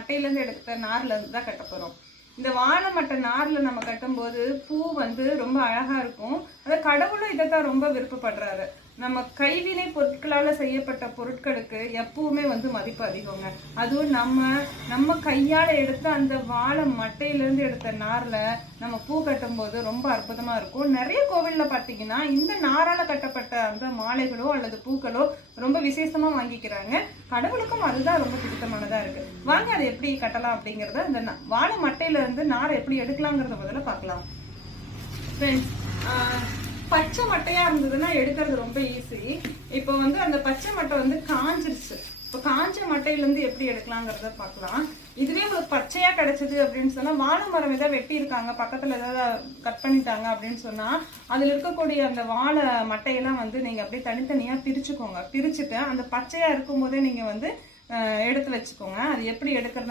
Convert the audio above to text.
மட்டையிலேருந்து எடுத்த நார்ல இருந்து தான் கட்ட போகிறோம். இந்த வாழை மட்டை நாரில் நம்ம கட்டும்போது பூ வந்து ரொம்ப அழகா இருக்கும். அதை கடவுளும் இதை தான் ரொம்ப விருப்பப்படுறாரு. நம்ம கைவினை பொருட்களால் செய்யப்பட்ட பொருட்களுக்கு எப்பவுமே வந்து மதிப்பு அதிகங்க. அதுவும் நம்ம கையால் எடுத்த அந்த வாழை மட்டையிலேருந்து எடுத்த நாரில் நம்ம பூ கட்டும்போது ரொம்ப அற்புதமாக இருக்கும். நிறைய கோவிலில் பார்த்தீங்கன்னா இந்த நாரால் கட்டப்பட்ட அந்த மாலைகளோ அல்லது பூக்களோ ரொம்ப விசேஷமாக வாங்கிக்கிறாங்க. கடவுளுக்கும் அதுதான் ரொம்ப பிடித்தமானதாக இருக்குது. வாங்க அதை எப்படி கட்டலாம் அப்படிங்கிறத, அந்த வாழை மட்டையிலேருந்து நாரை எப்படி எடுக்கலாங்கிறத முதல்ல பார்க்கலாம். ஃப்ரெண்ட்ஸ், பச்சை மட்டையா இருந்ததுன்னா எடுக்கிறது ரொம்ப ஈஸி. இப்போ வந்து அந்த பச்சை மட்டை வந்து காஞ்சிருச்சு. இப்போ காஞ்ச மட்டையிலேருந்து எப்படி எடுக்கலாங்கிறத பார்க்கலாம். இதுவே உங்களுக்கு பச்சையா கிடைச்சது அப்படின்னு சொன்னா, வாழை மரம் ஏதாவது வெட்டி இருக்காங்க, பக்கத்துல ஏதாவது கட் பண்ணிட்டாங்க அப்படின்னு சொன்னா, அதுல இருக்கக்கூடிய அந்த வாழை மட்டையெல்லாம் வந்து நீங்க அப்படியே தனித்தனியா பிரிச்சுக்கோங்க. பிரிச்சுட்டு அந்த பச்சையா இருக்கும் போதே நீங்க வந்து எடுத்து வச்சுக்கோங்க. அது எப்படி எடுக்கிறது